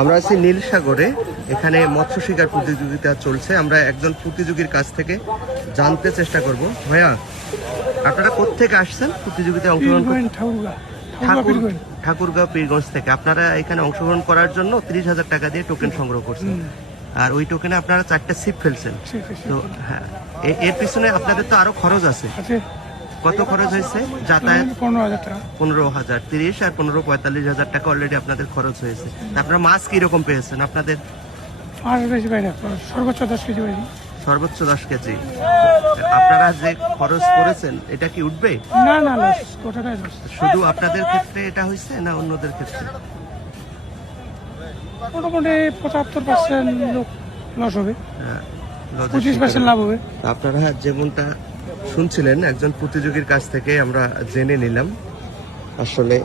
আমরা আছি নীলসাগরে। এখানে মৎস্য শিকার প্রতিযোগিতা চলছে। আমরা একজন প্রতিযোগীর কাছ থেকে জানতে চেষ্টা করব। ভাইয়া, আপনারা কোত্থেকে আসছেন প্রতিযোগিতায় অংশগ্রহণ করতে? ঠাকুরগাঁও পীরগঞ্জ থেকে। আপনারা এখানে অংশগ্রহণ করার জন্য 30,000 টাকা দিয়ে টোকেন সংগ্রহ করছেন, আর ওই টোকেনে আপনারা 4টা ছিপ ফেলছেন। তো হ্যাঁ, এর পিছনে আপনাদের তো আরো খরচ আছে। কত খরচ হয়েছে? যাতায়াত 15,000, 30 আর 15, 45,000 টাকা অলরেডি আপনাদের খরচ হয়েছে। আপনারা মাছ কিরকম পেয়েছেন? আপনাদের সর্বোচ্চ 10 কেজি। আপনারা যে খরচ করেছেন এটা কি উঠবে? শুধু আপনাদের ক্ষেত্রে এটা হয়েছে না অন্যদের ক্ষেত্রে? মোটামুটি 75% লোক লস হবে, 25% লাভ হবে। আপনারা যেমনটা শুনছিলেন একজন প্রতিযোগীর কাছ থেকে আমরা জেনে নিলাম আসলে